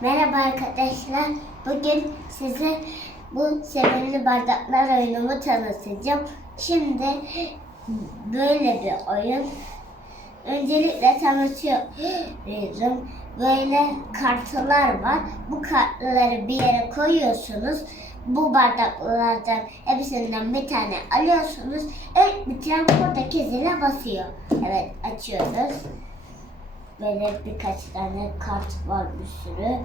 Merhaba arkadaşlar. Bugün size bu sevimli bardaklar oyunumu tanıtacağım. Şimdi böyle bir oyun. Öncelikle tanıtıyorum. Böyle kartlar var. Bu kartları bir yere koyuyorsunuz. Bu bardaklardan hepsinden bir tane alıyorsunuz. İlk bitiren buradaki zile basıyor. Evet açıyoruz. Böyle birkaç tane kart var bir sürü.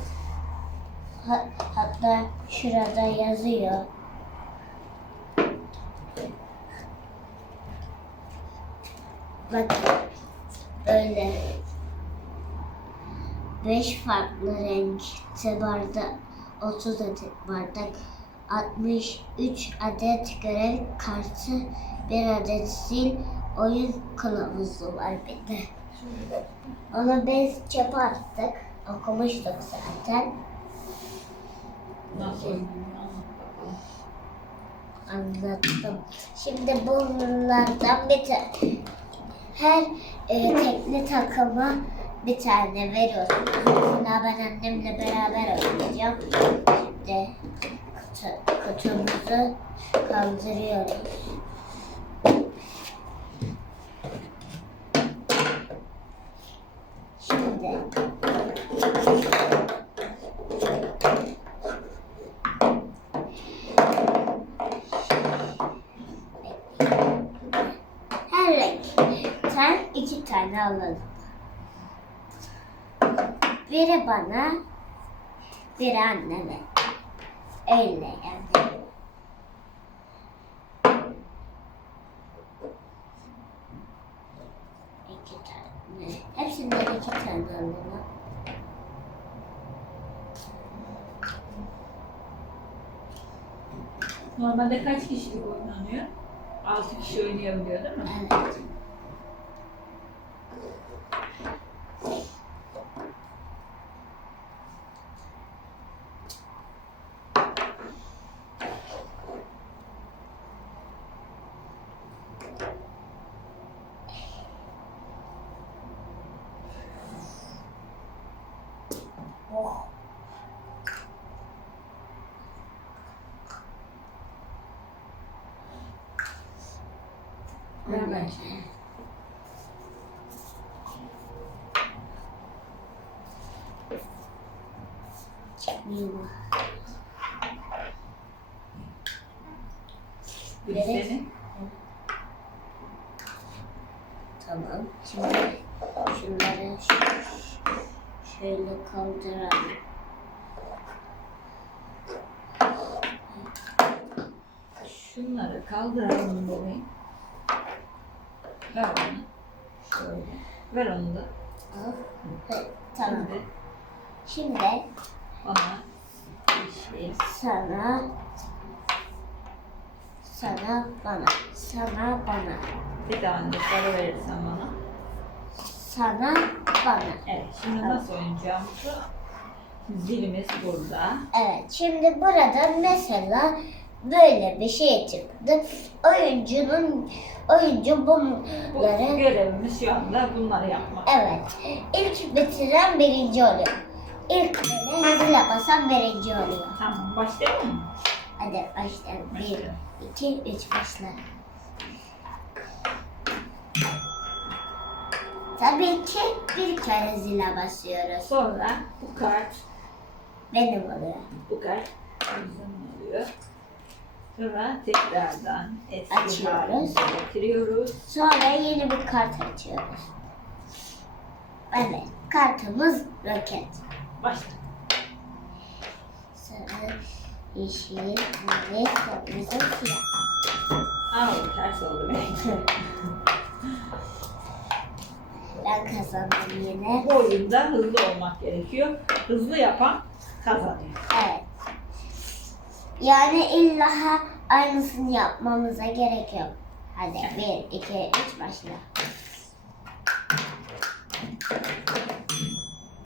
Ha- hatta şurada yazıyor. Bak öyle. Beş farklı renkte bardak, 30 adet bardak, 63 adet görev kartı, bir adet zil, oyun kılavuzu var bir de. Onu biz çöpe attık. Okumuştuk zaten. Nasıl bakalım. Anlattım. Şimdi bunlardan bir tane her e, tekli takıma bir tane veriyorsunuz. Mesela ben annemle beraber oynayacağım. Şimdi kutu, kutumuzu kaldırıyoruz. Şimdi her renkten iki tane alalım. Biri bana, biri anneme. Öyle yani. İki tane. Hepsinden iki tane alalım. Normalde kaç kişilik oynanıyor? 6 kişi oynayabiliyor değil mi? Evet. Bir Evet. senin. Tamam. Şimdi şunları şöyle kaldıralım. Şunları kaldıralım bebeğim. Ver onu. Şöyle. Ver onu da. Al. Tamam. Şimdi Şimdi bir şey. sana sana bana sana bana Bir tane de sarı verirsen bana. sana bana. Evet. Şimdi nasıl oynayacağımızı zilimiz burada. Evet şimdi burada mesela böyle bir şey çıktı. Oyuncunun oyuncu Bu bunları görevimiz şu anda bunları yapmak. evet ilk bitiren birinci oluyor. İlk böyle zile basan birinci oluyor. Tamam başlayalım mı? Hadi başlayalım. Bir, iki, üç başla. Tabii ki bir kere zile basıyoruz. Sonra bu kart, Benim oluyor. bu kart bizim oluyor. Sonra tekrardan eski Açıyoruz. halimize getiriyoruz. Sonra yeni bir kart açıyoruz. Evet, kartımız roket. Başla. Sarı, yeşil, mavi, kırmızı, siyah. Aa, ters oldu benim. Ben kazandım yine. Bu oyunda hızlı olmak gerekiyor. Hızlı yapan kazanıyor. Evet. Yani illa aynısını yapmamıza gerek yok. Hadi bir, iki, üç başla.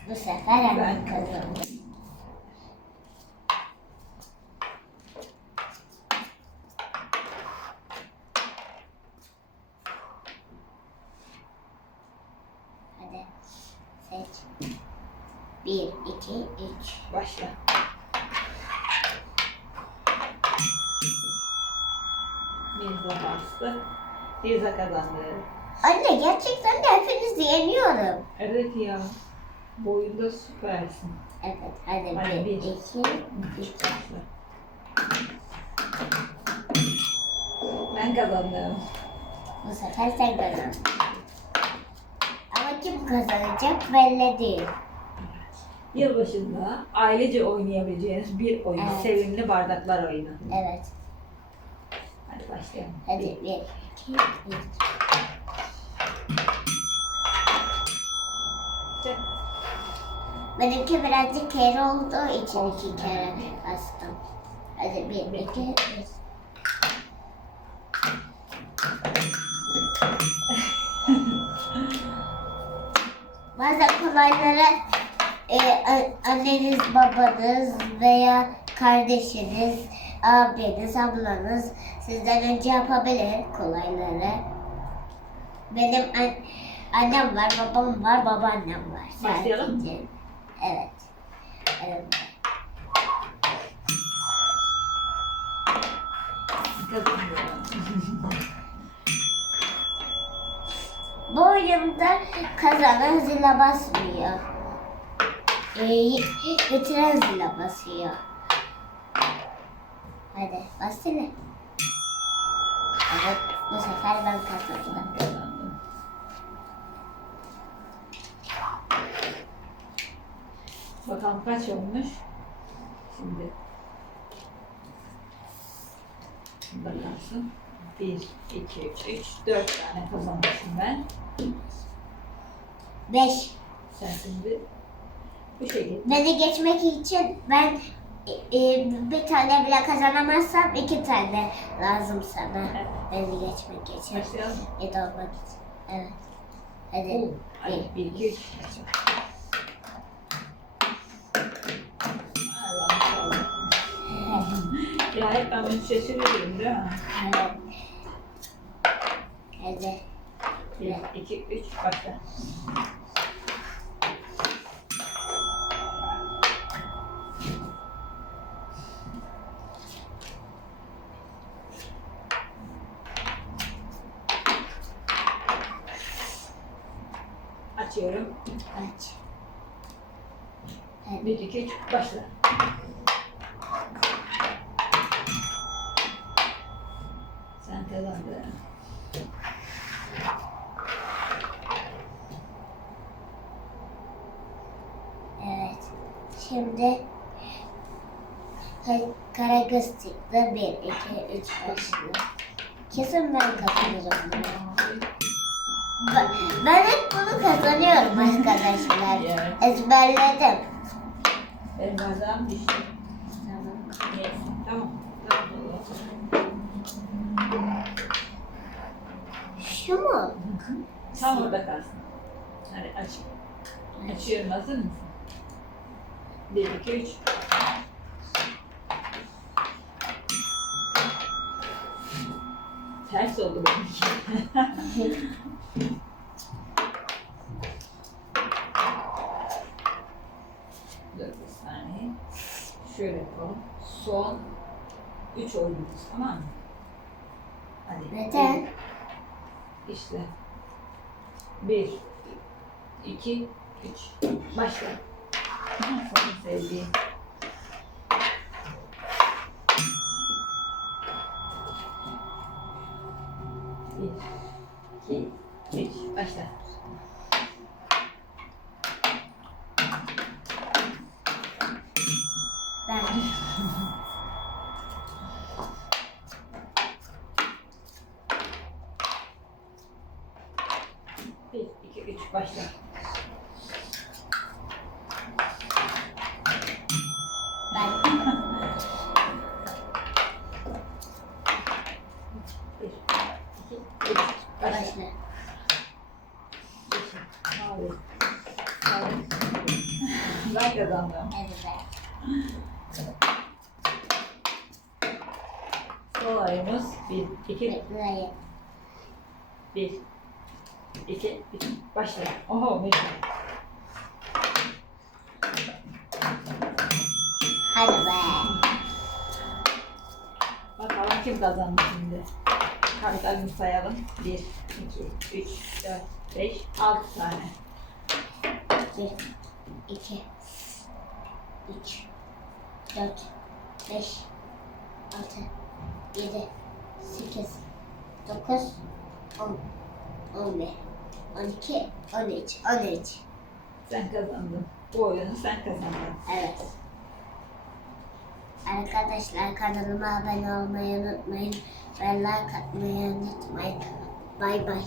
Bu sefer hemen kazandım. Hadi seç. Bir, iki, üç. Başla. Mirza bastı. Mirza kazandı. Anne gerçekten de hepinizi yeniyorum. Evet ya. Boyunda süpersin. Evet hadi Hadi bir, bir. iki. Başla. Ben kazandım. Bu sefer sen kazandın. Ama kim kazanacak belli değil. Yılbaşında ailece oynayabileceğiniz bir oyun. Evet. Sevimli bardaklar oyunu. Evet. Başlayalım. Hadi bir, iki, üç. Benimki birazcık kere olduğu için iki kere bastım. Hadi bir, iki, üç. Bazen kolaylara e, anneniz, babanız veya kardeşiniz, abiniz, ablanız sizden önce yapabilir kolayları. Benim an- annem var, babam var, babaannem var. Başlayalım mı? Evet. evet. Bu oyunda kazanan zile basmıyor. Ee, bitiren zile basıyor. Hadi bas zile. Evet bu sefer ben. Kazandım. Bakalım kaç olmuş? Şimdi bakarsın. Bir, iki, üç, dört tane kazanmışım ben. Beş. Sen şimdi bu şekilde. Beni geçmek için ben e, bir tane bile kazanamazsam iki tane lazım sana. Evet. Beni geçmek için. Başlayalım. Yedi olmak için. Evet. Hadi. Oo, Hadi bir, iki, üç. Ya hep ben bunu şaşırıyorum değil mi? Evet. Hadi. Bir, iki, üç, başla. Açıyorum. Aç. Hadi. Bir, iki, üç, başla. Sen kazandın. Evet. Şimdi Ka- Karagöz çıktı. Bir, iki, üç, başla. Kesin ben kazanırım. Ben, ben hep bunu kazanıyorum arkadaşlar. Evet. Ezberledim. Tamam. Neyse, Tamam. Tamam. Şu mu? Tam orada kalsın. Hadi aç. Açıyorum. Hazır mısın? Bir, iki, üç. Ters oldu benimki. Dur bir saniye. Şöyle yapalım. Son üç oyunumuz tamam mı? Hadi. Neden? İşte. Bir, iki, üç. Başla. Senin sevdiğin. Bir, iki, üç. Başla. Ben. Bir, iki, üç. Başla. Ben. Bir, iki, üç. Başla. Başla. Yeşil, mavi, sarı. Ben kazandım. Ben. Son ayımız bir, iki, Burayı. bir, iki, iki. Başla. Oho, bir. Hadi be. Bakalım kim kazandı şimdi. Kartlarını sayalım. Bir, iki, üç, dört, beş, altı tane. Bir, iki, üç, dört, beş, altı, yedi, sekiz, dokuz, on, on bir on iki, on üç, on üç. Sen kazandın. Bu oyunu sen kazandın. Evet. Arkadaşlar kanalıma abone olmayı unutmayın ve like atmayı unutmayın. Bay bay.